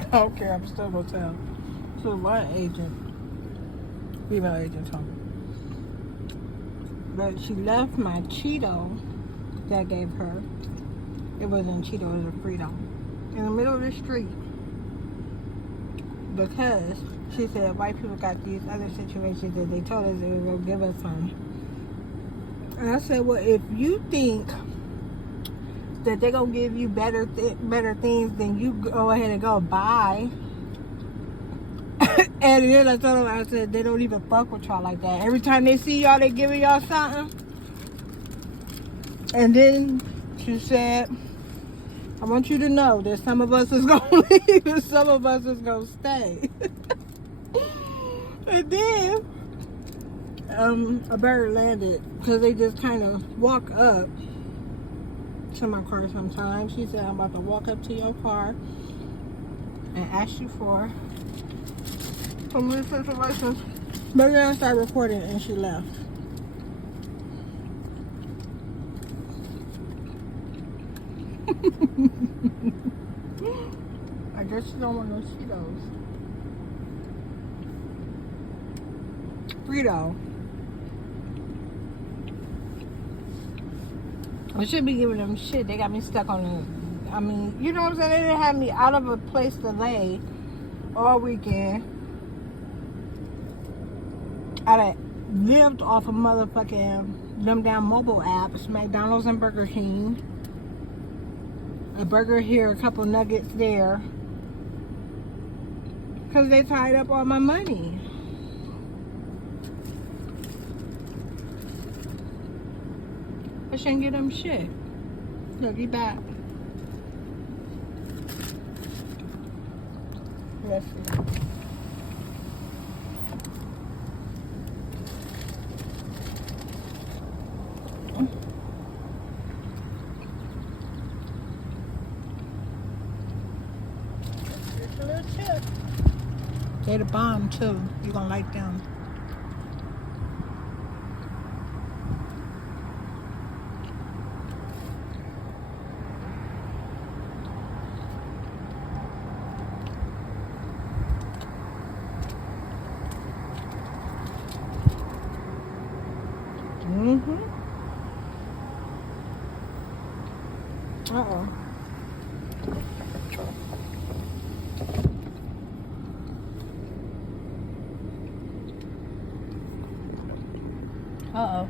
I don't care. I'm still gonna tell. So one agent, female agent, told me, but she left my Cheeto that I gave her. It wasn't Cheeto, it was a Frito, in the middle of the street because she said white people got these other situations that they told us they were gonna give us some. And I said, well, if you think that they're gonna give you better things, then you go ahead and go buy. And then I told them, I said, they don't even fuck with y'all like that. Every time they see y'all, they giving y'all something. And then she said, I want you to know that some of us is gonna leave and some of us is gonna stay. And then a bird landed because they just kind of walk up to my car sometimes. She said, I'm about to walk up to your car and ask you for some of these situations. But then I started recording and she left. I guess you don't want no Cheetos. Frito. I should be giving them shit. They got me stuck on the, I mean, you know what I'm saying? They didn't have me out of a place to lay all weekend. I lived off of motherfucking them down mobile apps, McDonald's and Burger King. A burger here, a couple nuggets there. Because they tied up all my money. I shouldn't get them shit. Look, he back. Let's see. It's a little chip. They're the bomb too. You're gonna like them. Mm-hmm. Uh-oh. Uh-oh.